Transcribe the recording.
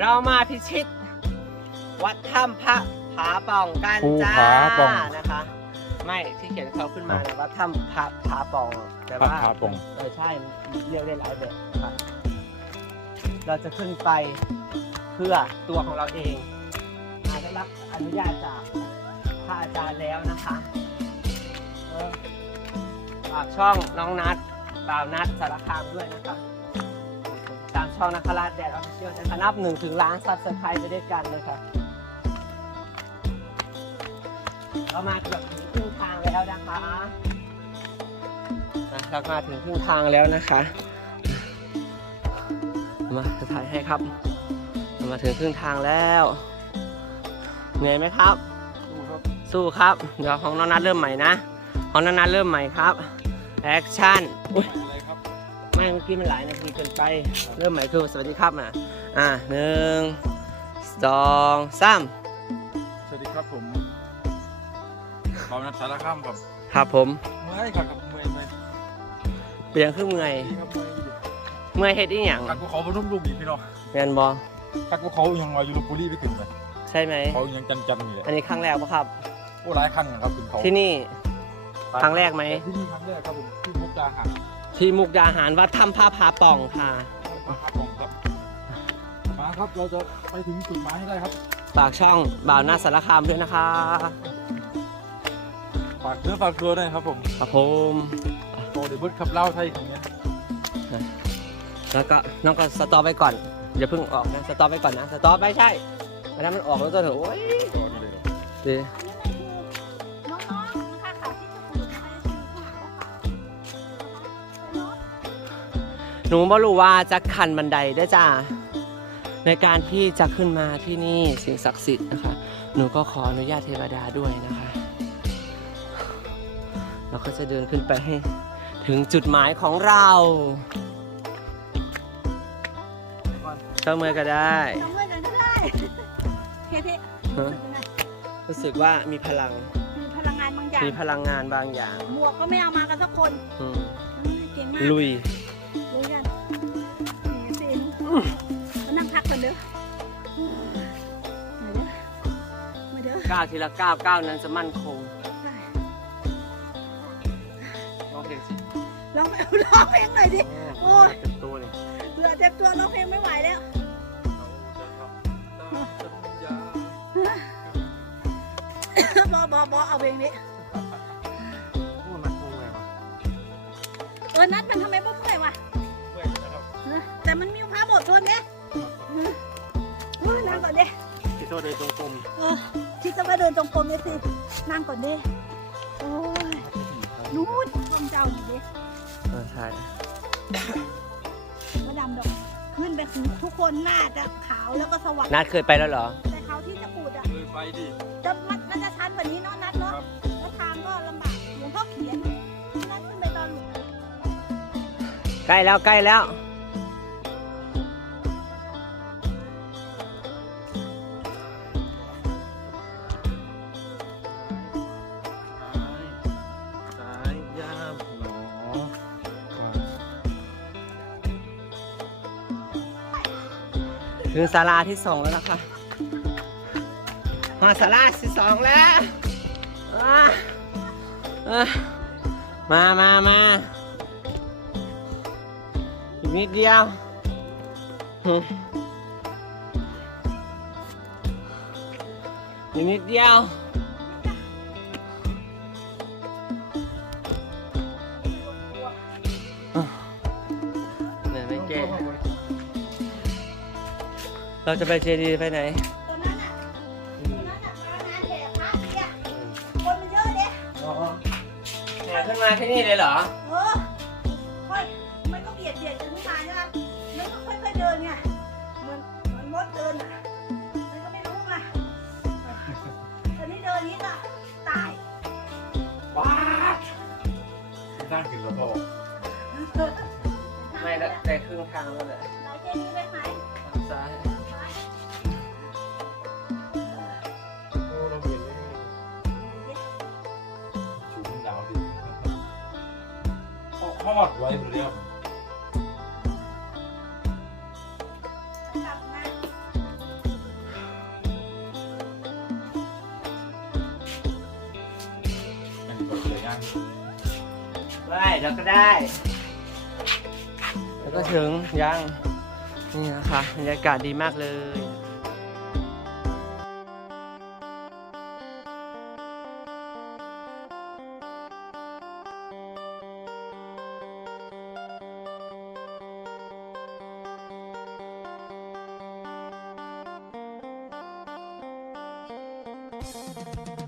เรามาพิชิต วัดถ้ำพระผาป่องกันภูจ้าผาป่อง นะคะ ไม่ที่เขียนเขาขึ้นมาเนี่ยวัดถ้ำพระผาป่องแต่ว่าพระผาป่องเออใช่เรียกได้หลายแบบนะครับเราจะขึ้นไปเพื่อตัวของเราเองอาได้รับอนุญาตจากพระอาจารย์แล้วนะคะเออฝากช่องน้องนัดบ่าวนัดสารคามด้วยนะคะ ตามช่องนักราชแดดออฟฟิเชียลนะคะนับหนึ่งถึงล้านซับสไครต์ไปด้วยกันเลยครับเรามาเกือบถึงครึ่งทางแล้วนะคะนะเรามาถึงครึ่งทางแล้วนะคะ มาถ่ายให้ครับ มาถึงครึ่งทางแล้วเหนื่อยไหมครับ สู้ครับ เดี๋ยวของน้องนัทเริ่มใหม่นะ ของน้องนัทเริ่มใหม่ครับ แอคชั่นอุ้ย เมื่อกี้มันหลายนาทีเกินไป เริ่มใหม่คือสวัสดีครับอะอะหนึ่งสองสามสวัสดีครับผมเรานัดสารคามครับครับผมเมื่อยครับกับเมื่อยเมื่อยเปลี่ยนขึ้นเมื่อยดีครับเมื่อยดีเมื่อยเฮ็ดอีหยังกัดกูเขาพนมลูกอีกพี่น้องเรียนบอกัดกูเขายังมาอยู่ลพบุรีไปถึงเลยใช่ไหม เขายังจันจันอยู่เลยอันนี้ครั้งแรกปะครับ โอ้หลายครั้งนะครับถึงเขาที่นี่ครั้งแรกไหมที่นี่ครั้งแรกครับผมที่มุกดาหาร ที่มุกดาหารวัดถ้ำผ้าผาป่องค่ะ มาครับผมครับมาครับเราจะไปถึงจุดหมายให้ได้ครับฝากช่องบ่าวนาสารคามด้วยนะคะฝากเนื้อฝากตัวด้วยครับผมครับผมโตเดบิวต์ขับเล่าไทยของเนี้ยแล้วก็น้องก็สต็อปไปก่อนอย่าเพิ่งออกนะสต็อปไปก่อนนะสต็อปไม่ใช่อันนั้นมันออกแล้วตัวถึงโอ้ยตัวนี้เลยครับดี หนูบ่รู้ว่าจะขันบันไดได้วยจ้าในการที่จะขึ้นมาที่นี่สิ่งศักดิ์สิทธิ์นะคะ หนูก็ขออนุญาตเทวดาด้วยนะคะ เราก็จะเดินขึ้นไปให้ถึงจุดหมายของเราเจ้าเมื่อยก็ได้น้องเมื่อกันก็ได้เฮ้ยๆรู้สึกยังไงรู้สึกว่ามีพลัง มีพลังงานบางอย่าง มีพลังงานบางอย่าง หมวกก็ไม่เอามากันสักคนอืมอืมเก่งมากลุยรู้ยังนี่สิ มานั่งพักกันเด้อมาเด้อมาเด้อก้าวทีละก้าวก้าวนั้นจะมั่นคงใช่โอเคสิร้องเพลงร้องเพลงหน่อยดิโอ้ยเต็มตัวเลยเหลือเต็มตัวร้องเพลงไม่ไหวแล้วบอบอบอเอาเพลงนี้พูดมันพูดไงวะเออนัดมันทำไมบ่เมื่อยวะเมื่อยนะครับเออแต่มันมีพาหมดท นเนี่ยนั่งก่อนดิพี่โทษเลยตรงกลมเออที่จะมาเดินตรงกรมเนี่ยสินั่งก่อนดิโอ้ยนู้นกรมเจ้าอยู่ดิเออใช่มาดำดอกขึ้นไปถึงทุกคนหน้าจะขาวแล้วก็สว่างนัดเคยไปแล้วเหรอ แต่เขาที่จะปูดอะเคยไปดิจะมันน่าจะชันกว่านี้เนาะนัดเนาะครับแล้วทางก็ลำบากหลวงพ่อเขียนนัดขึ้นไปตอนหลวงใกล้แล้วใกล้แล้ว ถึงศาลาที่สองแล้วนะคะมาศาลาที่สองแล้วอะอะมามามาอีกนิดเดียวหึอีกนิดเดียว เราจะไปเจดีย์ไปไหน ตอนนั้นอะตอนนั้นอะมางานแห่พระเนี่ยคนมันเยอะเด้อ๋อแห่ขึ้นมาที่นี่เลยเหรอ เออค่อยมันก็เบียดเบียดกันขึ้นมาใช่ไหมมันก็ค่อยๆเดินไงเหมือนเหมือนมดเดินอะมันก็ไม่รู้ไงตอนนี้เดินนี้ก็ตายว้านั่งกินแล้วก็ไม่ละได้ครึ่งทางแล้วแหละ ไหนเจดีย์ไปไหน อดไว้เร็วได้เราก็ได้ แล้ก็ถึงยังนี่นะคะบรรยากาศดีมากเลย Música